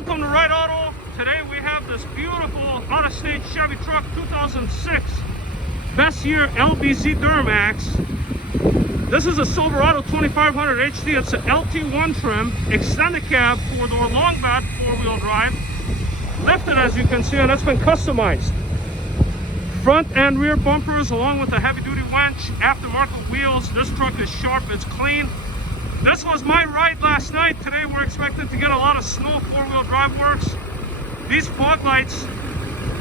Welcome to Right Auto. Today we have this beautiful out-of-state Chevy truck, 2006 best year LBZ Duramax. This is a Silverado 2500 HD. It's an LT1 trim, extended cab, 4-door long bed, 4-wheel drive, lifted as you can see, and it's been customized. Front and rear bumpers along with a heavy-duty winch, aftermarket wheels. This truck is sharp, it's clean. This was my ride last night. Today we're expecting to get a lot of snow. 4-wheel drive works. These fog lights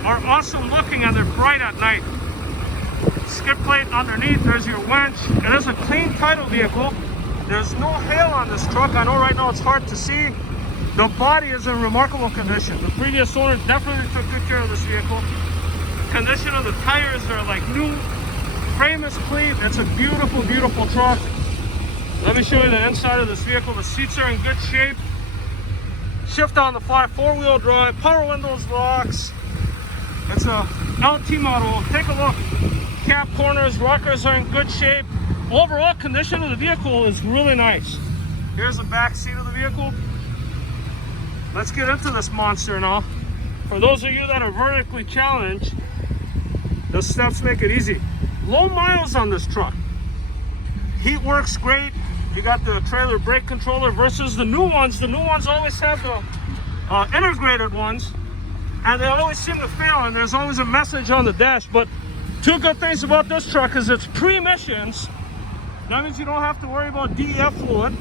are awesome looking and they're bright at night. Skid plate underneath, there's your winch. It is a clean title vehicle. There's no hail on this truck. I know right now it's hard to see. The body is in remarkable condition. The previous owner definitely took good care of this vehicle. Condition of the tires are like new. Frame is clean. It's a beautiful, beautiful truck. Let me show you the inside of this vehicle. The seats are in good shape. Shift on the fly, 4-wheel drive, power windows, locks. It's a LT model. Take a look. Cab corners, rockers are in good shape. Overall condition of the vehicle is really nice. Here's the back seat of the vehicle. Let's get into this monster now. For those of you that are vertically challenged, the steps make it easy. Low miles on this truck. Heat works great. You got the trailer brake controller versus the new ones. The new ones always have the integrated ones, and they always seem to fail, and there's always a message on the dash. But two good things about this truck is it's pre-emissions. That means you don't have to worry about DEF fluid,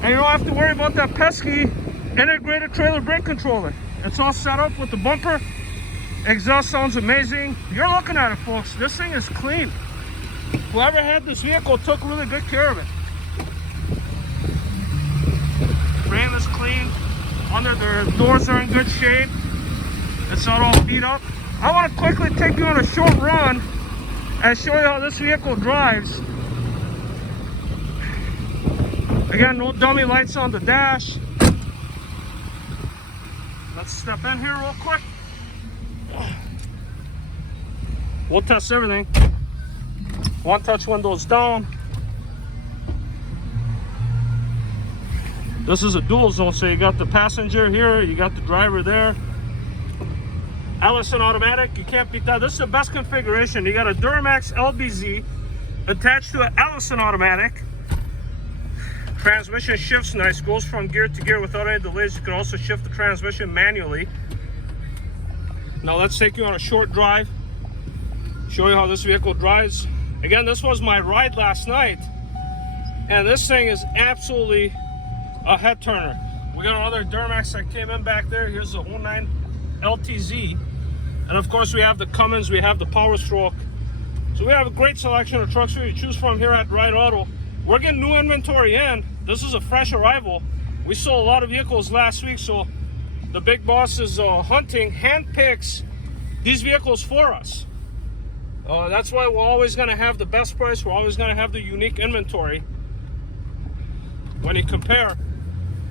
and you don't have to worry about that pesky integrated trailer brake controller. It's all set up with the bumper. Exhaust sounds amazing. You're looking at it, folks. This thing is clean. Whoever had this vehicle took really good care of it. Frame is clean. Under the doors are in good shape. It's not all beat up. I want to quickly take you on a short run and show you how this vehicle drives. Again, no dummy lights on the dash. Let's step in here real quick. We'll test everything. One touch windows down. This is a dual zone, so you got the passenger here, you got the driver there. Allison Automatic, you can't beat that. This is the best configuration. You got a Duramax LBZ attached to an Allison Automatic. Transmission shifts nice, goes from gear to gear without any delays. You can also shift the transmission manually. Now let's take you on a short drive, show you how this vehicle drives. Again, this was my ride last night, and this thing is absolutely a head turner. We got another Duramax that came in back there. Here's the 09 LTZ, and of course we have the Cummins, we have the Power Stroke. So we have a great selection of trucks for you to choose from here at Right Auto. We're getting new inventory in. This is a fresh arrival. We sold a lot of vehicles last week, so the big boss is hunting, handpicks these vehicles for us. That's why we're always going to have the best price. We're always going to have the unique inventory. When you compare,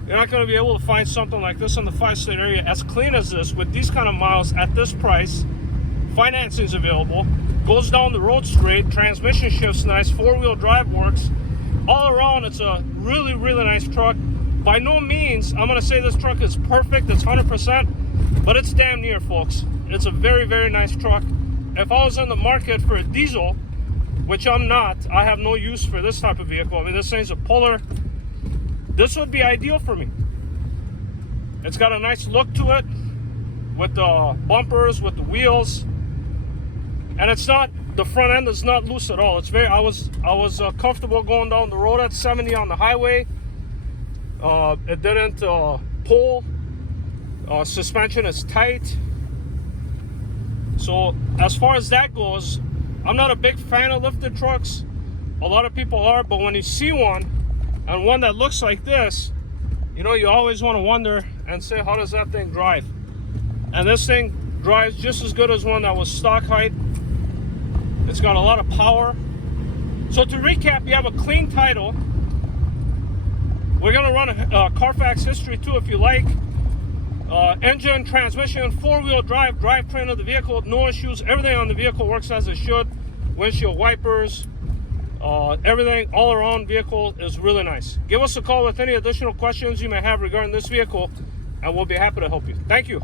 you're not going to be able to find something like this in the 5-state area as clean as this with these kind of miles at this price. Financing is available. Goes down the road straight. Transmission shifts nice. 4-wheel drive works. All around, it's a really, really nice truck. By no means, I'm going to say this truck is perfect. It's 100%, but it's damn near, folks. It's a very, very nice truck. If I was in the market for a diesel, which I'm not, I have no use for this type of vehicle. I mean, this thing's a puller. This would be ideal for me. It's got a nice look to it with the bumpers, with the wheels, and it's not, the front end is not loose at all. It's very, I was comfortable going down the road at 70 on the highway. It didn't pull. Suspension is tight. So as far as that goes, I'm not a big fan of lifted trucks. A lot of people are, but when you see one, and one that looks like this, you know, you always want to wonder and say, how does that thing drive? And this thing drives just as good as one that was stock height. It's got a lot of power. So to recap, you have a clean title. We're going to run a Carfax history too if you like. Engine, transmission, 4-wheel drive, drivetrain of the vehicle, no issues. Everything on the vehicle works as it should. Windshield wipers, everything all around vehicle is really nice. Give us a call with any additional questions you may have regarding this vehicle I will be happy to help you. Thank you.